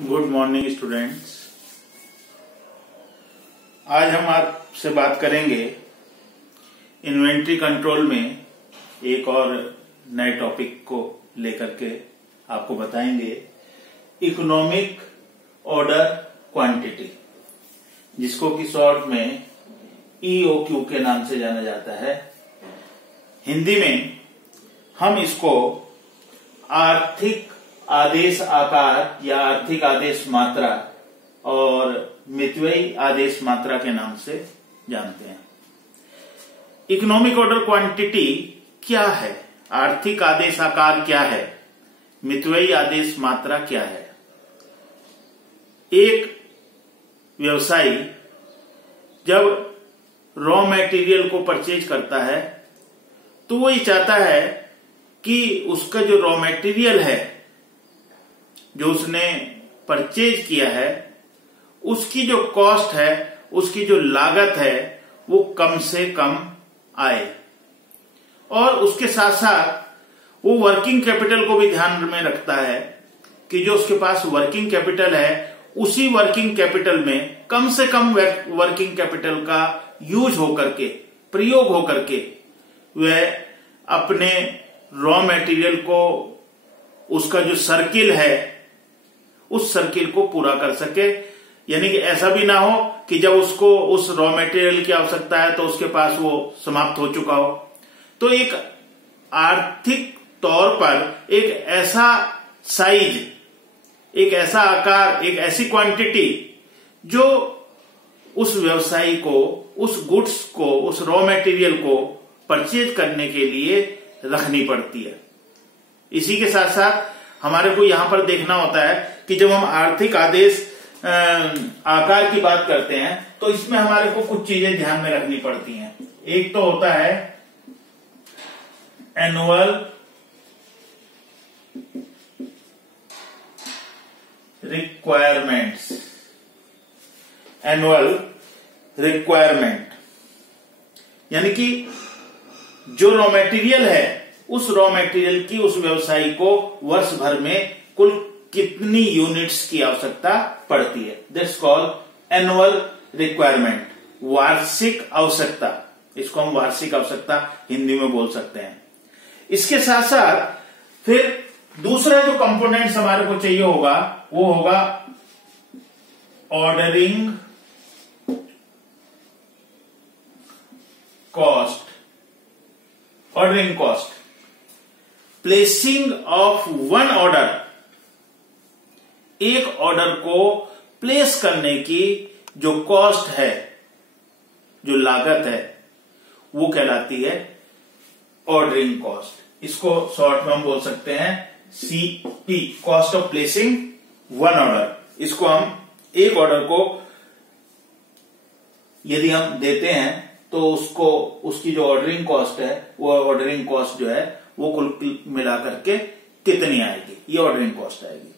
Good morning students. आज हम आपसे बात करेंगे इन्वेंट्री कंट्रोल में एक और नए टॉपिक को लेकर के आपको बताएंगे इकोनॉमिक ऑर्डर क्वांटिटी, जिसको कि शॉर्ट में ईओक्यू के नाम से जाना जाता है। हिंदी में हम इसको आर्थिक आदेश आकार या आर्थिक आदेश मात्रा और मितव्ययी आदेश मात्रा के नाम से जानते हैं। इकोनॉमिक ऑर्डर क्वांटिटी क्या है, आर्थिक आदेश आकार क्या है, मितव्ययी आदेश मात्रा क्या है। एक व्यवसायी जब रॉ मटेरियल को परचेज करता है तो वो ये चाहता है कि उसका जो रॉ मटेरियल है जो उसने परचेज किया है उसकी जो कॉस्ट है, उसकी जो लागत है वो कम से कम आए, और उसके साथ साथ वो वर्किंग कैपिटल को भी ध्यान में रखता है कि जो उसके पास वर्किंग कैपिटल है उसी वर्किंग कैपिटल में कम से कम वर्किंग कैपिटल का यूज होकर के, प्रयोग होकर के वह अपने रॉ मटेरियल को, उसका जो सर्किल है उस सर्किल को पूरा कर सके। यानी कि ऐसा भी ना हो कि जब उसको उस रॉ मटेरियल की आवश्यकता है तो उसके पास वो समाप्त हो चुका हो। तो एक आर्थिक तौर पर एक ऐसा साइज, एक ऐसा आकार, एक ऐसी क्वांटिटी जो उस व्यवसायी को, उस गुड्स को, उस रॉ मटेरियल को परचेज करने के लिए रखनी पड़ती है। इसी के साथ साथ हमारे को यहां पर देखना होता है कि जब हम आर्थिक आदेश आकार की बात करते हैं तो इसमें हमारे को कुछ चीजें ध्यान में रखनी पड़ती हैं। एक तो होता है एनुअल रिक्वायरमेंट्स, एनुअल रिक्वायरमेंट, यानी कि जो रॉ मटेरियल है उस रॉ मटेरियल की उस व्यवसायी को वर्ष भर में कुल कितनी यूनिट्स की आवश्यकता पड़ती है। दैट्स कॉल्ड एनुअल रिक्वायरमेंट, वार्षिक आवश्यकता। इसको हम वार्षिक आवश्यकता हिंदी में बोल सकते हैं। इसके साथ साथ फिर दूसरा जो कंपोनेंट्स हमारे को चाहिए होगा वो होगा ordering cost, ordering cost, placing of one order, एक ऑर्डर को प्लेस करने की जो कॉस्ट है, जो लागत है, वो कहलाती है ऑर्डरिंग कॉस्ट। इसको शॉर्ट में हम बोल सकते हैं CP, cost of placing one order. इसको हम एक ऑर्डर को यदि हम देते हैं तो उसको, उसकी जो ऑर्डरिंग कॉस्ट है, वो ऑर्डरिंग कॉस्ट जो है वो कुल मिला करके कितनी आएगी, ये ऑर्डरिंग कॉस्ट आएगी।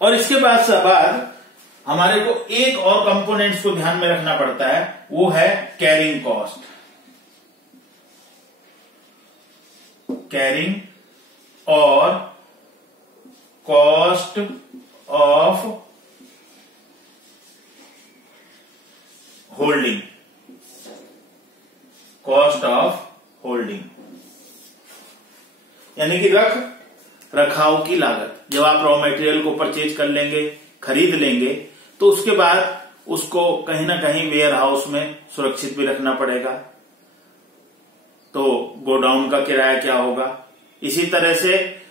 और इसके बाद हमारे को एक और कंपोनेंट्स को ध्यान में रखना पड़ता है, वो है कैरिंग कॉस्ट, कैरिंग और cost of holding, cost of holding, यानी कि रखाव की लागत। जब आप रॉ मटेरियल को परचेज कर लेंगे, खरीद लेंगे, तो उसके बाद उसको कहीं ना कहीं वेयर हाउस में सुरक्षित भी रखना पड़ेगा। तो गोडाउन का किराया क्या होगा, इसी तरह से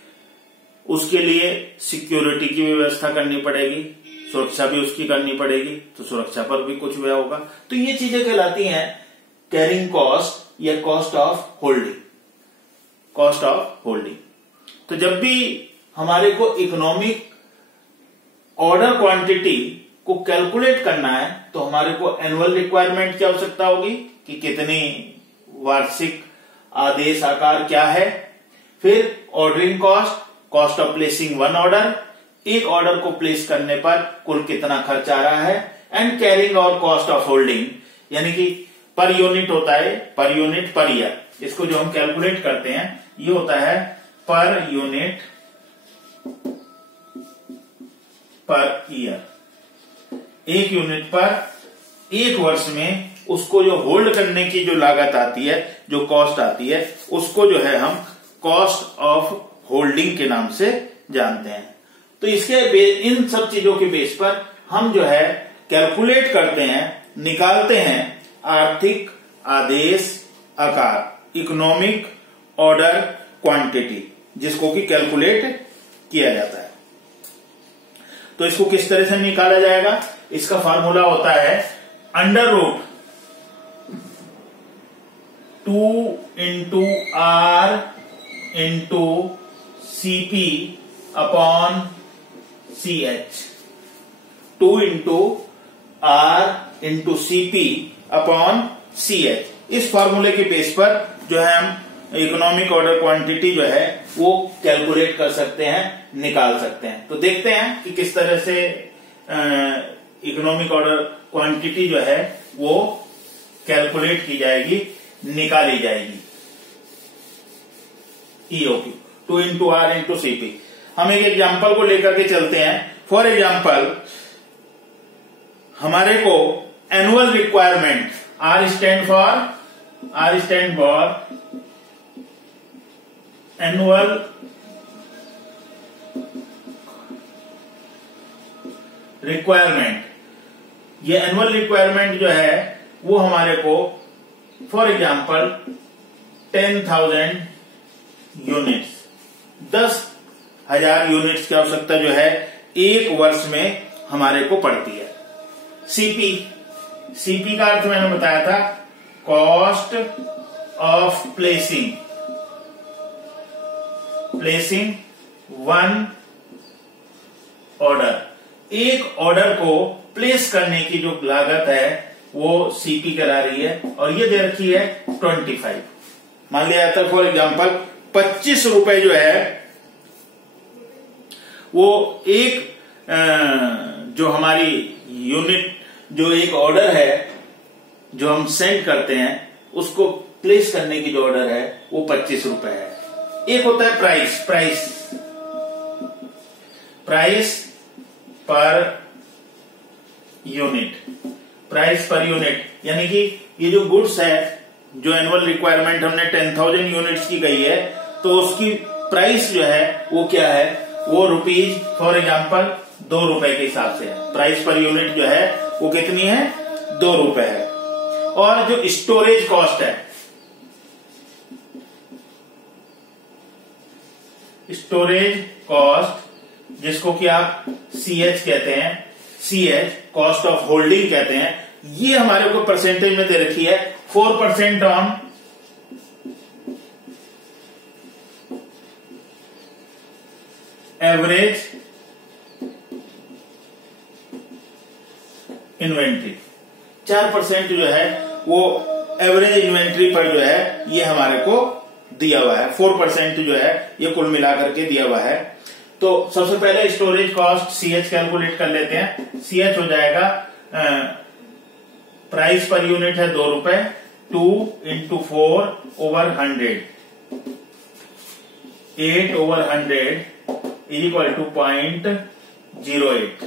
उसके लिए सिक्योरिटी की व्यवस्था करनी पड़ेगी, सुरक्षा भी उसकी करनी पड़ेगी, तो सुरक्षा पर भी कुछ व्यय होगा। तो ये चीजें कहलाती हैं कैरिंग कॉस्ट या cost of holding, cost of holding. तो जब भी हमारे को इकोनॉमिक ऑर्डर क्वांटिटी को कैलकुलेट करना है तो हमारे को एनुअल रिक्वायरमेंट की आवश्यकता होगी कि कितनी वार्षिक आदेश आकार क्या है, फिर ordering cost, cost of placing one order, एक ऑर्डर को प्लेस करने पर कुल कितना खर्च आ रहा है, एंड कैरिंग और कॉस्ट ऑफ होल्डिंग, यानी कि पर यूनिट होता है, पर यूनिट पर ईयर। इसको जो हम कैलकुलेट करते हैं ये होता है पर यूनिट पर ईयर। एक यूनिट पर एक वर्ष में उसको जो होल्ड करने की जो लागत आती है, जो कॉस्ट आती है, उसको जो है हम कॉस्ट ऑफ होल्डिंग के नाम से जानते हैं। तो इसके इन सब चीजों के बेस पर हम जो है कैलकुलेट करते हैं, निकालते हैं आर्थिक आदेश आकार, इकोनॉमिक ऑर्डर क्वांटिटी, जिसको कि कैलकुलेट किया जाता है। तो इसको किस तरह से निकाला जाएगा? इसका फॉर्मूला होता है under root 2 into R into CP upon CH। 2 into R into CP upon CH। इस फॉर्मूले के बेस पर जो है हम इकोनॉमिक ऑर्डर क्वांटिटी जो है वो कैलकुलेट कर सकते हैं, निकाल सकते हैं। तो देखते हैं कि किस तरह से इकोनॉमिक ऑर्डर क्वांटिटी जो है वो कैलकुलेट की जाएगी, निकाली जाएगी। EOQ 2 into R into CP। हम एक एग्जाम्पल को लेकर के चलते हैं। फॉर एग्जाम्पल हमारे को annual requirement, R stand for annual requirement. ये एनुअल रिक्वायरमेंट जो है वो हमारे को फॉर एग्जाम्पल 10,000 यूनिट्स, 10,000 यूनिट्स की आवश्यकता जो है एक वर्ष में हमारे को पड़ती है। सीपी का अर्थ मैंने बताया था cost of placing one order. एक ऑर्डर को प्लेस करने की जो लागत है वो CP करा रही है, और ये दे रखी है 25। मान लिया जाता है फॉर एग्जाम्पल 25 रुपए जो है वो एक जो हमारी यूनिट, जो एक ऑर्डर है जो हम सेंड करते हैं, उसको प्लेस करने की जो ऑर्डर है वो 25 रुपए है। एक होता है प्राइस पर यूनिट, यानी कि ये जो गुड्स है, जो एनुअल रिक्वायरमेंट हमने 10,000 यूनिट्स की गई है, तो उसकी प्राइस जो है वो क्या है, वो रुपीज फॉर एग्जाम्पल 2 रुपए के हिसाब से है। प्राइस पर यूनिट जो है वो कितनी है, 2 रुपए है। और जो स्टोरेज कॉस्ट है, स्टोरेज कॉस्ट जिसको कि आप CH कहते हैं, CH कॉस्ट ऑफ होल्डिंग कहते हैं, ये हमारे को परसेंटेज में दे रखी है 4% ऑन एवरेज इन्वेंट्री। 4% जो है वो एवरेज इन्वेंट्री पर जो है ये हमारे को दिया हुआ है। 4% जो है ये कुल मिलाकर के दिया हुआ है। तो सबसे पहले स्टोरेज कॉस्ट CH कैलकुलेट कर लेते हैं। CH हो जाएगा प्राइस पर यूनिट है 2 रुपए, 2 इंटू 4 over 100, 8 over 100 is equal to 0.08।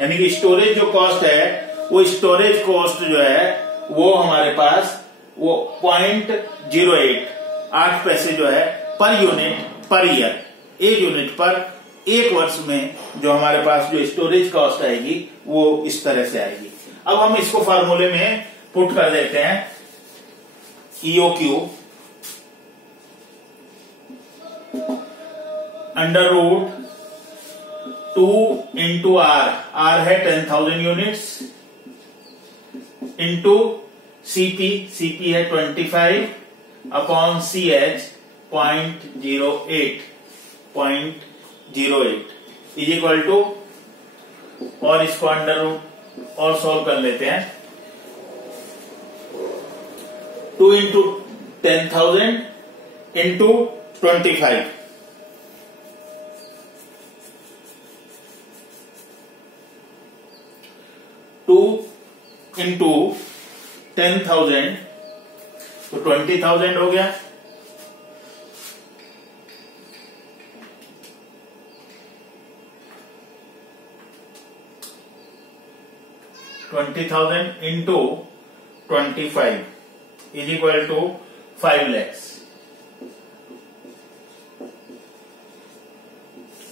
यानी कि स्टोरेज जो कॉस्ट है, वो स्टोरेज कॉस्ट जो है वो हमारे पास वो 0.08, 8 पैसे जो है पर यूनिट पर ईयर, एक यूनिट पर एक वर्ष में जो हमारे पास जो स्टोरेज कॉस्ट आएगी वो इस तरह से आएगी। अब हम इसको फार्मूले में पुट कर देते हैं। EOQ under root 2 into R है 10,000 यूनिट्स, इंटू CP है 25 upon CH 0.08 is equal to, और इसको अंडर रूट और सॉल्व कर लेते हैं। 2 इंटू 10,000 इंटू 25, इंटू 10,000 तो 20,000 हो गया। 20,000 into 25 is equal to 5 lakhs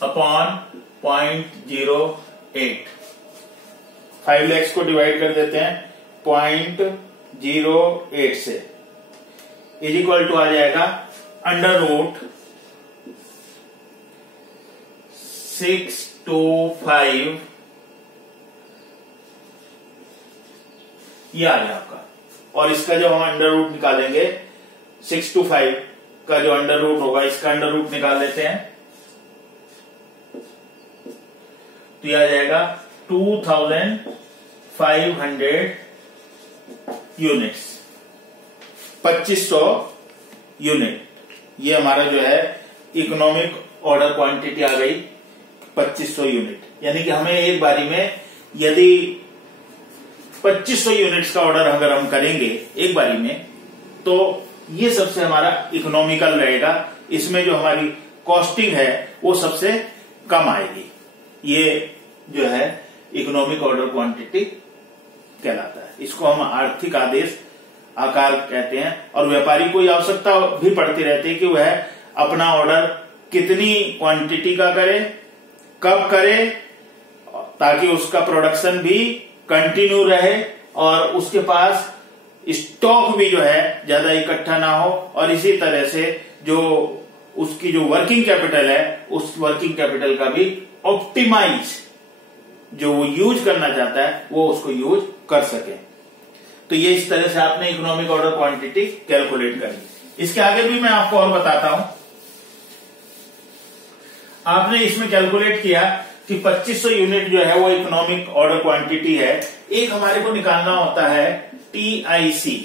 upon 0.08। 5 lakhs को डिवाइड कर देते हैं 0.08 से, इज इक्वल टू आ जाएगा अंडर रूट 625, ये आ गया आपका। और इसका जब हम अंडर रूट निकालेंगे 625 का जो अंडर रूट होगा, इसका अंडर रूट निकाल लेते हैं तो यह आ जाएगा 2500 यूनिट्स, 2500 यूनिट। ये हमारा जो है इकोनॉमिक ऑर्डर क्वांटिटी आ गई 2500 यूनिट। यानी कि हमें एक बारी में यदि 2500 यूनिट्स का ऑर्डर अगर हम करेंगे एक बारी में, तो ये सबसे हमारा इकोनॉमिकल रहेगा। इसमें जो हमारी कॉस्टिंग है वो सबसे कम आएगी। ये जो है इकोनॉमिक ऑर्डर क्वांटिटी कहलाता है। इसको हम आर्थिक आदेश आकार कहते हैं। और व्यापारी को ये आवश्यकता भी पड़ती रहती है कि वह अपना ऑर्डर कितनी क्वांटिटी का करे, कब करे, ताकि उसका प्रोडक्शन भी कंटिन्यू रहे और उसके पास स्टॉक भी जो है ज्यादा इकट्ठा ना हो। और इसी तरह से जो उसकी जो वर्किंग कैपिटल है, उस वर्किंग कैपिटल का भी ऑप्टिमाइज जो वो यूज करना चाहता है वो उसको यूज कर सके। तो ये इस तरह से आपने इकोनॉमिक ऑर्डर क्वांटिटी कैलकुलेट करी। इसके आगे भी मैं आपको और बताता हूं। आपने इसमें कैलकुलेट किया कि 2500 यूनिट जो है वो इकोनॉमिक ऑर्डर क्वांटिटी है। एक हमारे को निकालना होता है टीआईसी।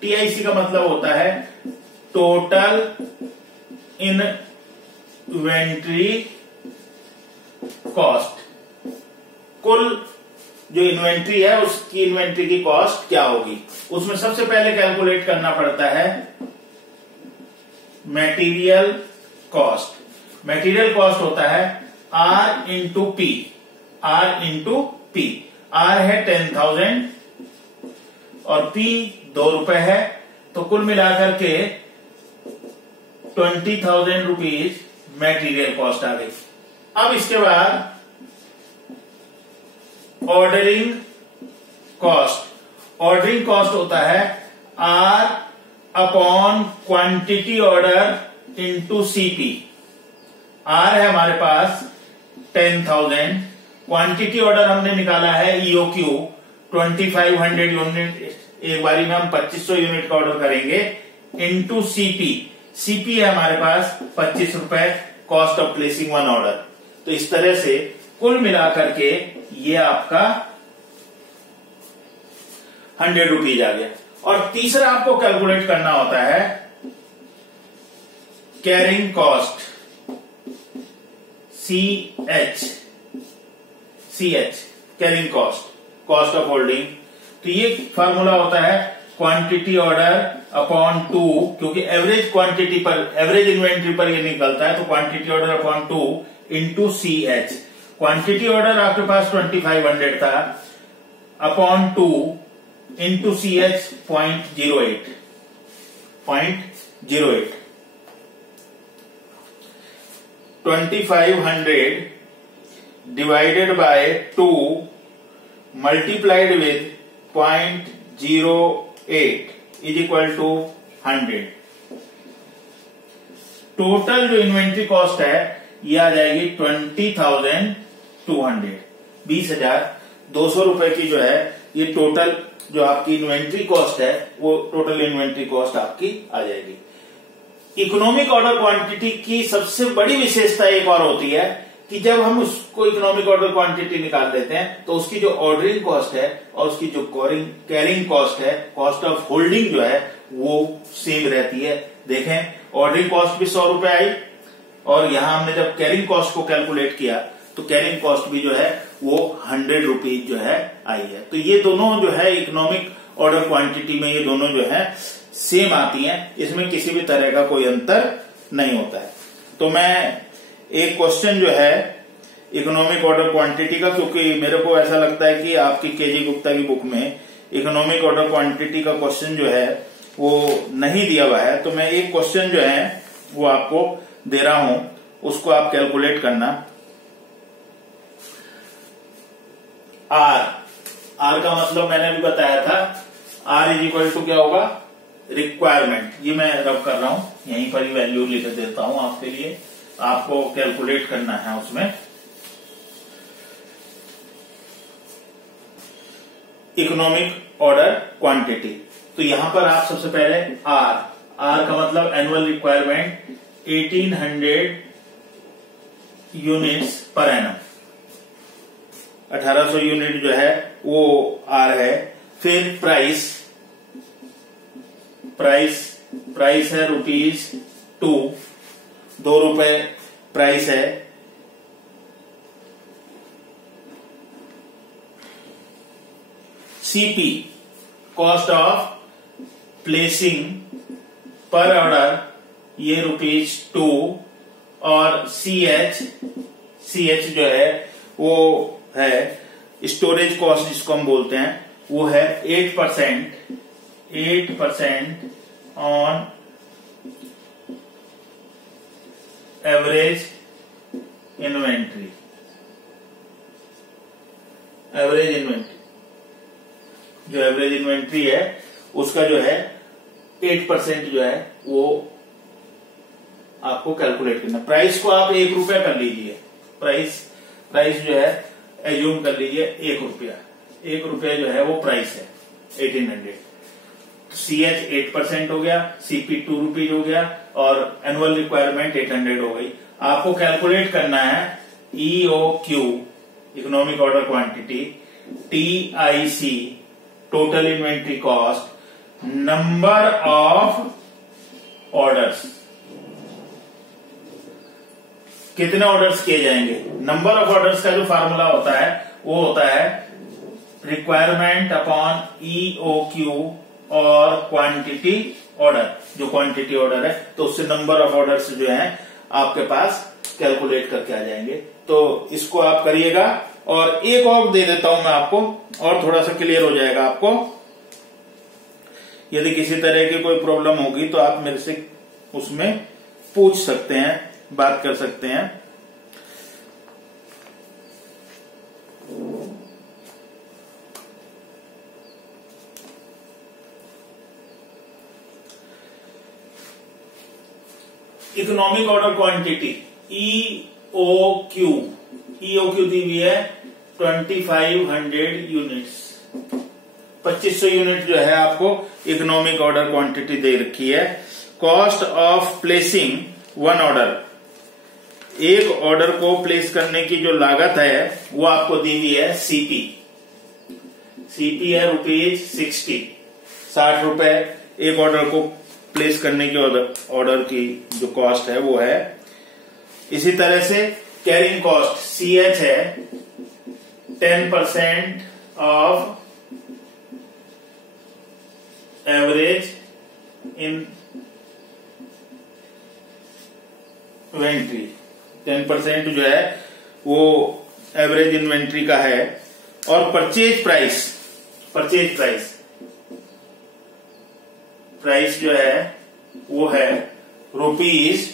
टीआईसी का मतलब होता है टोटल इन्वेंट्री कॉस्ट। कुल जो इन्वेंट्री है उसकी इन्वेंट्री की कॉस्ट क्या होगी, उसमें सबसे पहले कैलकुलेट करना पड़ता है मटेरियल कॉस्ट। मटेरियल कॉस्ट होता है R into P. R into P, R है 10,000 और पी 2 रुपए है, तो कुल मिलाकर के 20,000 रुपीज मटेरियल कॉस्ट आ गई। अब इसके बाद ऑर्डरिंग कॉस्ट। ऑर्डरिंग कॉस्ट होता है R upon quantity order into CP. R है हमारे पास 10,000, क्वांटिटी ऑर्डर हमने निकाला है ईओक्यू 2500 यूनिट। एक बारी में हम 2500 यूनिट का ऑर्डर करेंगे इंटू सीपी। सीपी है हमारे पास 25 रुपए, cost of placing one order. तो इस तरह से कुल मिलाकर के ये आपका 100 रुपीज आ गया। और तीसरा आपको कैलकुलेट करना होता है carrying cost, CH carrying cost, cost of holding. तो ये फार्मूला होता है क्वांटिटी ऑर्डर अपॉन 2, क्योंकि एवरेज क्वांटिटी पर, एवरेज इन्वेंट्री पर ये निकलता है, तो quantity order upon 2 into CH। Quantity order आपके पास 2500 था, upon 2 into CH 0.08। 2500 divided by 2 multiplied with 0.08 is equal to 100। Total जो इन्वेंट्री कॉस्ट है ये आ जाएगी 20,200। 20,200 रुपए की जो है ये टोटल जो आपकी इन्वेंट्री कॉस्ट है वो टोटल इन्वेंट्री कॉस्ट आपकी आ जाएगी। इकोनॉमिक ऑर्डर क्वांटिटी की सबसे बड़ी विशेषता एक और होती है कि जब हम उसको इकोनॉमिक ऑर्डर क्वांटिटी निकाल देते हैं तो उसकी जो ऑर्डरिंग कॉस्ट है और उसकी जो कैरिंग कॉस्ट है, कॉस्ट ऑफ होल्डिंग जो है वो सेम रहती है। देखें, ऑर्डरिंग कॉस्ट भी 100 रुपए आई और यहां हमने जब कैरिंग कॉस्ट को कैलकुलेट किया तो कैरिंग कॉस्ट भी जो है वो 100 रुपीज जो है आई है। तो ये दोनों जो है इकोनॉमिक ऑर्डर क्वांटिटी में ये दोनों जो है सेम आती हैं, इसमें किसी भी तरह का कोई अंतर नहीं होता है। तो मैं एक क्वेश्चन जो है इकोनॉमिक ऑर्डर क्वांटिटी का, क्योंकि मेरे को ऐसा लगता है कि आपकी केजी गुप्ता की बुक में इकोनॉमिक ऑर्डर क्वांटिटी का क्वेश्चन जो है वो नहीं दिया हुआ है। तो मैं एक क्वेश्चन जो है वो आपको दे रहा हूं, उसको आप कैलकुलेट करना। आर का मतलब मैंने भी बताया था, आर इज इक्वल टू क्या होगा, रिक्वायरमेंट। ये मैं रब कर रहा हूं, यहीं पर ही वैल्यू लिख देता हूं आपके लिए, आपको कैलकुलेट करना है उसमें। इकोनॉमिक ऑर्डर क्वांटिटी, तो यहां पर आप सबसे पहले आर का मतलब annual requirement 1800 units per annum, 1800 unit जो है वो आर है। फिर प्राइस है ₹2, ₹2 प्राइस है। सीपी कॉस्ट ऑफ प्लेसिंग पर ऑर्डर, ये ₹2। और सीएच जो है वो है स्टोरेज कॉस्ट, जिसको हम बोलते हैं, वो है 8% ऑन एवरेज इन्वेंट्री। जो एवरेज इन्वेंट्री है उसका जो है 8% जो है वो आपको कैलकुलेट करना। प्राइस को आप ₹1 कर लीजिए, प्राइस जो है एज्यूम कर लीजिए ₹1 जो है वो प्राइस है 1800। सीएच 8% हो गया, सीपी ₹2 हो गया और एनुअल रिक्वायरमेंट 800 हो गई। आपको कैलकुलेट करना है EOQ, economic order quantity, TIC, total inventory cost, number of orders, कितने ऑर्डर्स किए जाएंगे। नंबर ऑफ ऑर्डर्स का जो फार्मूला होता है वो होता है रिक्वायरमेंट अपॉन ईओक्यू और क्वांटिटी ऑर्डर। जो क्वांटिटी ऑर्डर है तो उससे नंबर ऑफ ऑर्डर्स जो है आपके पास कैलकुलेट करके आ जाएंगे। तो इसको आप करिएगा। और एक और दे देता हूं मैं आपको, और थोड़ा सा क्लियर हो जाएगा आपको। यदि किसी तरह की कोई प्रॉब्लम होगी तो आप मेरे से उसमें पूछ सकते हैं, बात कर सकते हैं। इकोनॉमिक ऑर्डर क्वांटिटी ईओक्यू दी हुई है 2500 यूनिट्स, 2500 यूनिट जो है आपको इकोनॉमिक ऑर्डर क्वांटिटी दे रखी है। Cost of placing one order, एक ऑर्डर को प्लेस करने की जो लागत है वो आपको दी हुई है सीपी है ₹60 एक ऑर्डर को प्लेस करने की ऑर्डर की जो कॉस्ट है वो है। इसी तरह से कैरिंग कॉस्ट सीएच है 10% ऑफ एवरेज इन्वेंट्री, 10% जो है वो एवरेज इन्वेंट्री का है। और परचेज प्राइस जो है वो है ₹12।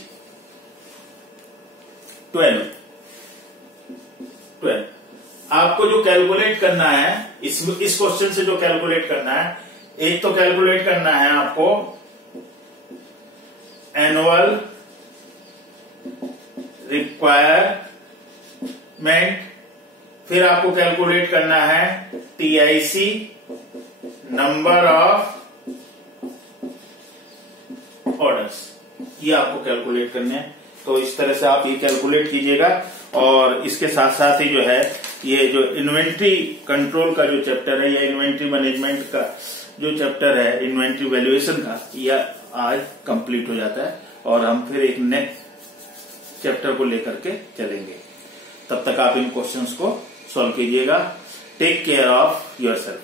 आपको जो कैलकुलेट करना है इस क्वेश्चन से जो कैलकुलेट करना है, एक तो कैलकुलेट करना है आपको एनुअल रिक्वायरमेंट, फिर आपको कैलकुलेट करना है टीआईसी, नंबर ऑफ ऑर्डर्स, ये आपको कैलकुलेट करने हैं। तो इस तरह से आप ये कैलकुलेट कीजिएगा। और इसके साथ साथ ही जो है ये जो इन्वेंट्री कंट्रोल का जो चैप्टर है या इन्वेंट्री मैनेजमेंट का जो चैप्टर है, इन्वेंट्री वैल्यूएशन का, यह आज कंप्लीट हो जाता है और हम फिर एक नेक्स्ट चैप्टर को लेकर के चलेंगे। तब तक आप इन क्वेश्चंस को सॉल्व कीजिएगा। Take care of yourself.